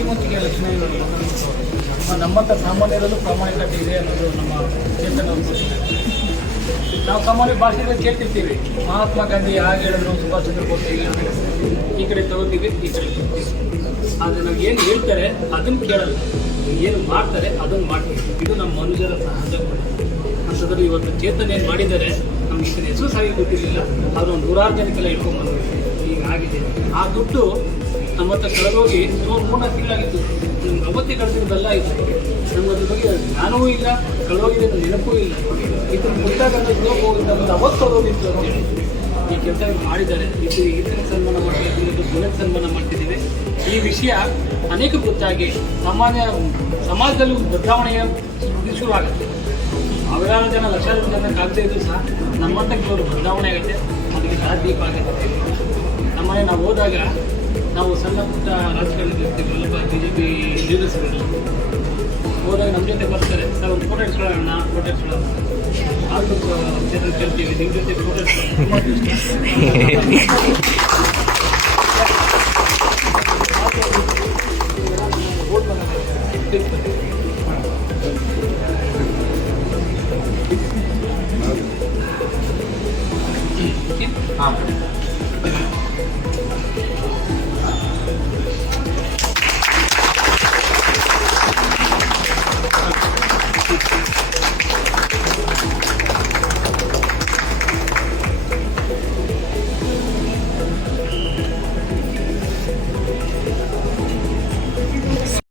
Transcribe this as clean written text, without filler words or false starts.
ಶ್ರೀಮಂತಿಕೆ ಲಕ್ಷಣಗಳು ನಮ್ಮಂಥ ಸಾಮಾನ್ಯರಲ್ಲೂ ಪ್ರಾಮಾಣಿಕತೆ ಇದೆ ಅನ್ನೋದು ನಮ್ಮ ಚೇತನ ನಾವು ಸಾಮಾನ್ಯ ಭಾಷೆಯಲ್ಲಿ ಕೇಳ್ತಿರ್ತೀವಿ. ಮಹಾತ್ಮ ಗಾಂಧಿ ಹಾಗೆ ಹೇಳಿದ್ರು, ಸುಭಾಷ್ ಚಂದ್ರ ಬೋಸ್ ಹೇಗೆ ಹೇಳಿದ್ರು, ಈ ಕಡೆ ತಗೋತೀವಿ, ಈ ಕಡೆ ತಗೋತೀವಿ. ಆದರೆ ನಾವು ಏನು ಹೇಳ್ತಾರೆ ಅದನ್ನು ಕೇಳಲ್ಲ, ಏನು ಮಾಡ್ತಾರೆ ಅದನ್ನು ಮಾಡ್ತೀವಿ. ಇದು ನಮ್ಮ ಮನುಷ್ಯರ ಸಹಜ ಗುಣ. ಅಂಥದ್ರಲ್ಲಿ ಇವತ್ತು ಚೇತನ ಏನು ಮಾಡಿದ್ದಾರೆ, ನಮ್ಗೆ ಇದನ್ನ ಹೆಸರು ಸಾಗಿ ಗೊತ್ತಿರಲಿಲ್ಲ. ಅವರು ಒಂದು 100 ಜನಕ್ಕೆಲ್ಲ ಇಟ್ಕೊಂಡ್ಬಂದ್ರು. ಈಗ ಆಗಿದೆ. ಆ ದುಡ್ಡು ನಮ್ಮ ಹತ್ರ ಕಳೆದೋಗಿ 3-4 ತಿಂಗಳಾಗಿತ್ತು. ನಮ್ಗೆ ಅವತ್ತೇ ಕಳೆದಿದ್ದೆಲ್ಲ ಇತ್ತು. ನಮ್ಗೆ ಅದ್ರ ಬಗ್ಗೆ ಜ್ಞಾನವೂ ಇಲ್ಲ, ಕಳೆದೋಗಿದೆ ನೆನಪೂ ಇಲ್ಲ. ಇದನ್ನು ಗೊತ್ತಾಗ ನಮ್ದು ಅವತ್ತು ಕಳೆದೋಗಿತ್ತು. ಈ ಕೆಲಸ ಮಾಡಿದ್ದಾರೆ. ಇದು ಇದನ್ನು ಸನ್ಮಾನ ಮಾಡ್ತಿದ್ದೀವಿ, ಗುಣಕ್ಕೆ ಸನ್ಮಾನ ಮಾಡ್ತಿದ್ದೀವಿ. ಈ ವಿಷಯ ಅನೇಕ ಗೊತ್ತಾಗಿ ಸಮಾಜದಲ್ಲಿ ಬದಲಾವಣೆಯ ಶುರು ಆಗುತ್ತೆ. ಸಾವಿರಾರು ಜನ, ಲಕ್ಷಾರು ಜನಕ್ಕಾಗದೇ ಇದ್ರು ಸಹ ನಮ್ಮಂಥ ಕೆಲವರು ಬದಲಾವಣೆ ಆಗುತ್ತೆ. ಅದಕ್ಕೆ ದಾರಿದೀಪ ಆಗುತ್ತೆ. ನಮ್ಮನೆ ನಾವು ಹೋದಾಗ ನಾವು ಸಣ್ಣ ಪುಟ್ಟ ರಾಜಕಾರಣಿಗಳಿರ್ತೀವಿ, BJP ಲೀಡರ್ಸ್ಗಳು ಹೋದಾಗ ನಮ್ಮ ಜೊತೆ ಬರ್ತಾರೆ. ಸರ್ ಒಂದು ಫೋಟೋ ಇಟ್ಕೊಳ್ಳೋಣ, ಫೋಟೋ ಇಟ್ಕೊಳ್ಳೋಣ. ಆದರೂ ಚೇತನ ಕೇಳ್ತೀವಿ, ನಿಮ್ಮ ಜೊತೆ ಫೋಟೋ ಹಾಂ